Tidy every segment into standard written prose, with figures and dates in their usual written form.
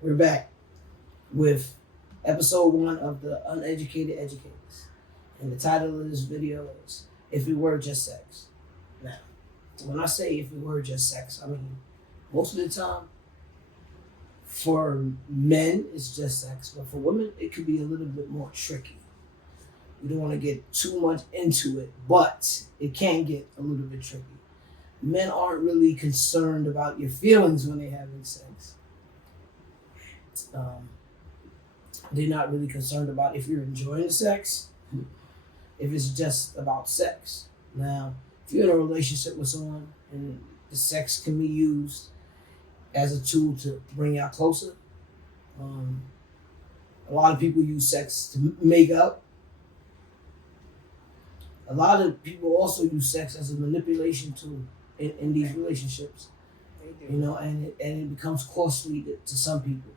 We're back with episode 1 of the Uneducated Educators. And the title of this video is If It Were Just Sex. Now, when I say if it were just sex, I mean most of the time for men it's just sex, but for women it could be a little bit more tricky. We don't want to get too much into it, but it can get a little bit tricky. Men aren't really concerned about your feelings when they're having sex. Um, they're not really concerned about if you're enjoying sex, if it's just about sex. Now, if you're in a relationship with someone and the sex can be used as a tool to bring y'all closer, um, a lot of people use sex to make up. A lot of people also use sex as a manipulation tool in these relationships, They do. and it becomes costly to some people.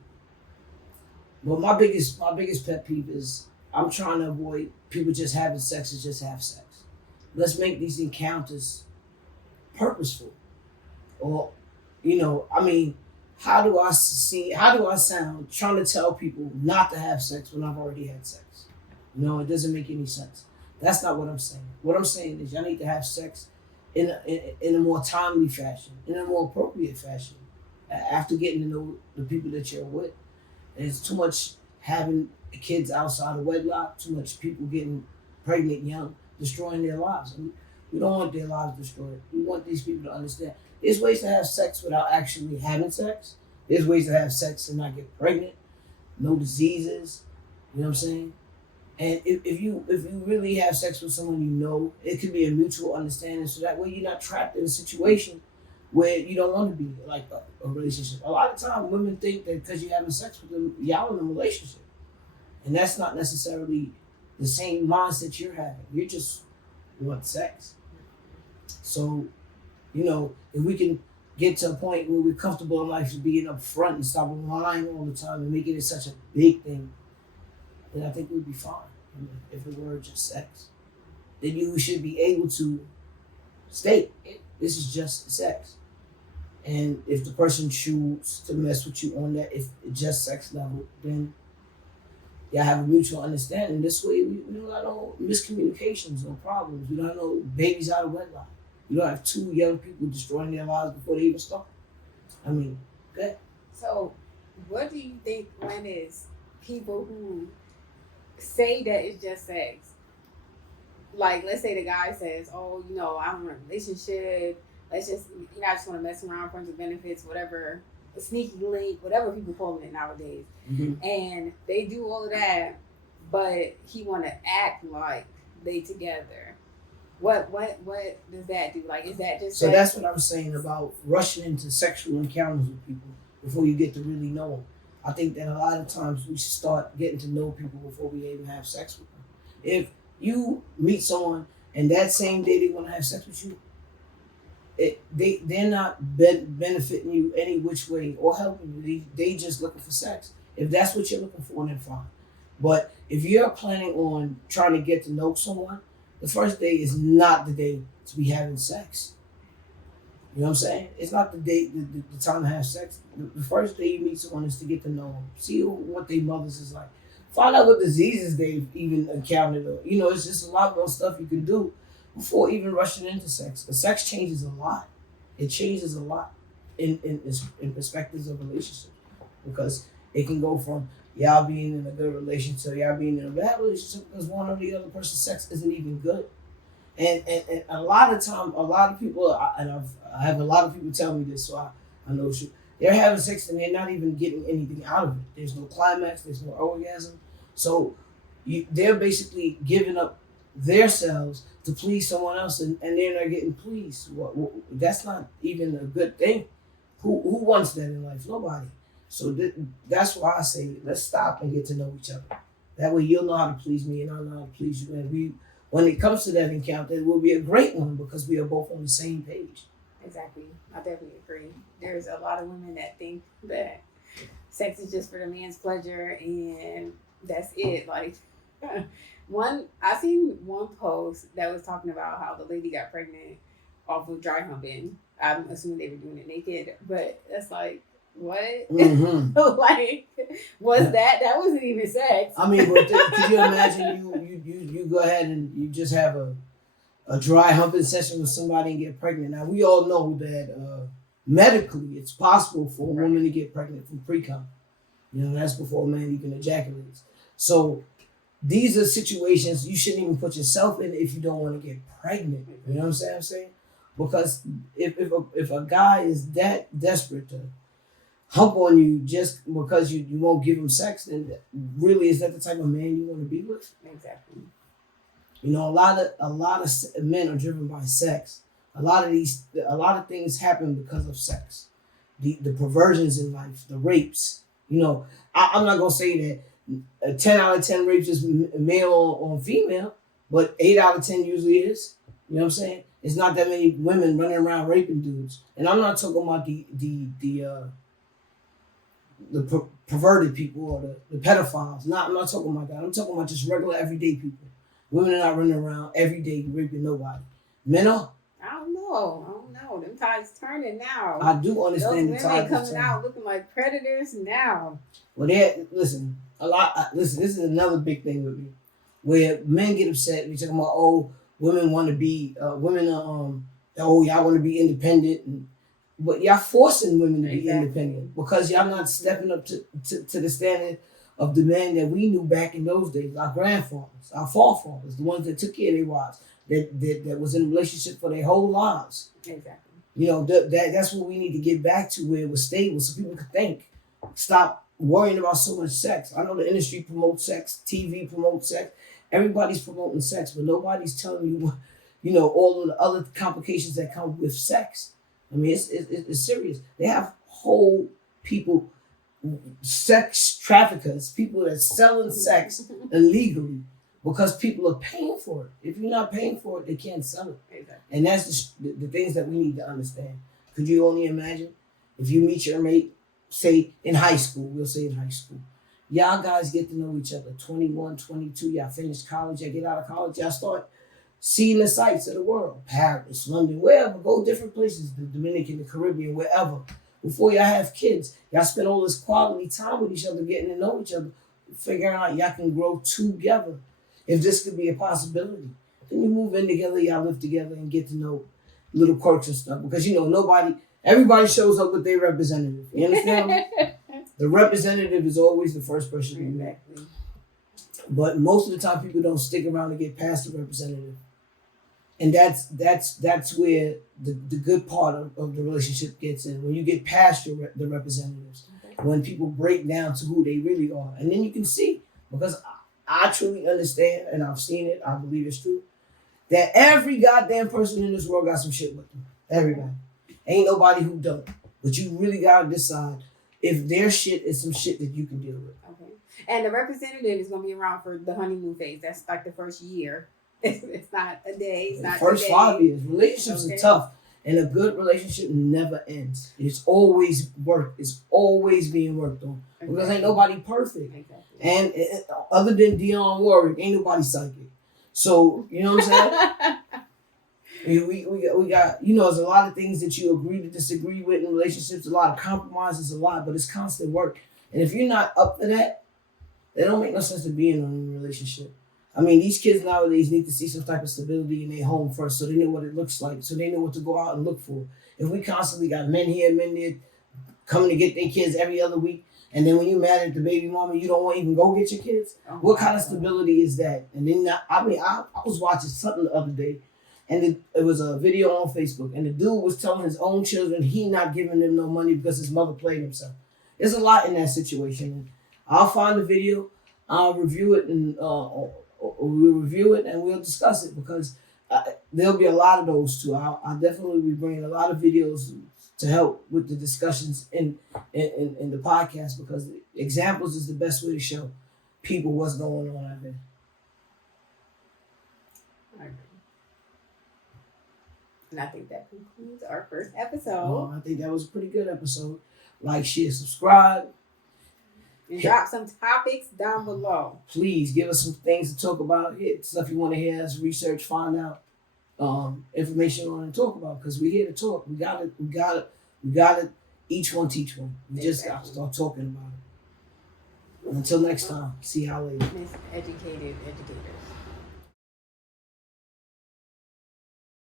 But my biggest pet peeve is I'm trying to avoid people just having sex to just have sex. Let's make these encounters purposeful. Or, I mean, how do I sound trying to tell people not to have sex when I've already had sex? It doesn't make any sense. That's not what I'm saying. What I'm saying is y'all need to have sex in a more timely fashion, in a more appropriate fashion, after getting to know the people that you're with. There's too much having kids outside of wedlock, too much people getting pregnant young, destroying their lives. I mean, we don't want their lives destroyed. We want these people to understand. There's ways to have sex without actually having sex. There's ways to have sex and not get pregnant, no diseases. You know what I'm saying? And if you really have sex with someone it could be a mutual understanding, so that way you're not trapped in a situation where you don't want to be like a relationship. A lot of times women think that because you're having sex with them, y'all in a relationship. And that's not necessarily the same mindset you're having. You just want sex. So, if we can get to a point where we're comfortable in life being upfront and stop lying all the time and making it such a big thing, then I think we'd be fine. If it were just sex, then you should be able to state this is just sex. And if the person chooses to mess with you on that, if it's just sex level, then y'all have a mutual understanding. This way, we don't have no miscommunications, no problems. We don't have no babies out of wedlock. You don't have two young people destroying their lives before they even start. I mean, good. So, what do you think when is people who say that it's just sex? Like, let's say the guy says, "Oh, I'm in a relationship. Let's just, I just want to mess around, friends with benefits, whatever, a sneaky link, whatever people call it nowadays." Mm-hmm. And they do all of that, but he want to act like they together. What does that do? Like, is that just So sex? that's what I'm saying about rushing into sexual encounters with people before you get to really know them. I think that a lot of times we should start getting to know people before we even have sex with them. If you meet someone and that same day they want to have sex with you, they're not benefiting you any which way or helping you. They just looking for sex. If that's what you're looking for, then fine. But if you're planning on trying to get to know someone, the first day is not the day to be having sex. You know what I'm saying? It's not the day, the time to have sex. The first day you meet someone is to get to know them, see what their mothers is like, find out what diseases they've even encountered. Or, it's just a lot more stuff you can do before even rushing into sex. Because sex changes a lot. It changes a lot in perspectives of relationships, because it can go from y'all being in a good relationship to y'all being in a bad relationship because one or the other person's sex isn't even good. And a lot of time, a lot of people, I have a lot of people tell me this, so I know it's true. They're having sex and they're not even getting anything out of it. There's no climax, there's no orgasm. So they're basically giving up their selves to please someone else, and they're not getting pleased. That's not even a good thing. Who wants that in life? Nobody. So that's why I say let's stop and get to know each other. That way you'll know how to please me and I'll know how to please you. And when it comes to that encounter, it will be a great one because we are both on the same page. Exactly. I definitely agree. There's a lot of women that think that sex is just for the man's pleasure and that's it. Like, I seen one post that was talking about how the lady got pregnant off of dry humping. I'm assuming they were doing it naked, but that's like, What? Mm-hmm. Like, was that wasn't even sex. I mean, but could you imagine you go ahead and you just have a dry humping session with somebody and get pregnant? Now we all know that medically it's possible for a woman to get pregnant from pre-cum. You know, that's before a man even ejaculates. So these are situations you shouldn't even put yourself in if you don't want to get pregnant. You know what I'm saying? Because if a guy is that desperate to hump on you just because you won't give him sex, then really is that the type of man you want to be with? Exactly. You know, a lot of men are driven by sex. A lot of things happen because of sex. The perversions in life, the rapes. You know, I'm not gonna say that 10 out of 10 rapes is male on female, but 8 out of 10 usually is. You know what I'm saying? It's not that many women running around raping dudes, and I'm not talking about the perverted people or the pedophiles. I'm not talking about that. I'm talking about just regular everyday people. Women are not running around every day raping nobody. Men are. I don't know. Them tides turning now. I do understand the Those tides women coming turning. out looking like predators now. Well, listen. Listen. This is another big thing with me, where men get upset. We talking about women want to be y'all want to be independent, but y'all forcing women to be independent because y'all not stepping up to the standard of the man that we knew back in those days. Our grandfathers, our forefathers, the ones that took care of their wives, that was in a relationship for their whole lives. Exactly. You know, that's what we need to get back to, where it was stable so people could think. Stop worrying about so much sex. I know the industry promotes sex, TV promotes sex, everybody's promoting sex, but nobody's telling you, you know, all of the other complications that come with sex. I mean, it's serious. They have whole people, sex traffickers, people that selling sex illegally because people are paying for it. If you're not paying for it, they can't sell it. Exactly. And that's the things that we need to understand. Could you only imagine if you meet your mate, say in high school, we'll say in high school, y'all guys get to know each other, 21, 22, y'all finish college, y'all get out of college, y'all start seeing the sights of the world, Paris, London, wherever, go different places, the Dominican, the Caribbean, wherever. Before y'all have kids, y'all spend all this quality time with each other, getting to know each other, figuring out y'all can grow together. If this could be a possibility, then you move in together, y'all live together and get to know little quirks and stuff. Because you know, everybody shows up with their representative. You understand me? The representative is always the first person you meet. Exactly. But most of the time, people don't stick around to get past the representative. And that's where the good part of the relationship gets in. When you get past the representatives, when people break down to who they really are. And then you can see, because I truly understand, and I've seen it, I believe it's true, that every goddamn person in this world got some shit with them. Everybody. Ain't nobody who don't. But you really gotta decide if their shit is some shit that you can deal with. Okay. And the representative is going to be around for the honeymoon phase. That's like the first year. It's not a day. It's not first 5 years. Relationships are tough. And a good relationship never ends. It's always work. It's always being worked on. Exactly. Because ain't nobody perfect. Exactly. And other than Dionne Warwick, ain't nobody psychic. So, you know what I'm saying? we got, you know, there's a lot of things that you agree to disagree with in relationships, a lot of compromises, a lot, but it's constant work. And if you're not up to that, it don't make no sense to be in a relationship. I mean, these kids nowadays need to see some type of stability in their home first, so they know what it looks like, so they know what to go out and look for. If we constantly got men here, men there, coming to get their kids every other week, and then when you mad at the baby mama, you don't want to even go get your kids, what kind of stability is that? And then, I was watching something the other day, and it was a video on Facebook, and the dude was telling his own children he not giving them no money because his mother played himself. There's a lot in that situation. I'll find the video, I'll review it, and we'll review it and we'll discuss it, because there'll be a lot of those too. I'll definitely be bringing a lot of videos to help with the discussions in the podcast, because examples is the best way to show people what's going on out there. And I think that concludes our first episode. I think that was a pretty good episode. Like, share, subscribe. And drop some topics down below. Please give us some things to talk about. Hit stuff you want to hear us research, find out information on and talk about, because we're here to talk. We gotta Each one teach one. We just got to start talking about it. Until next time, see y'all later. Miseducated educators.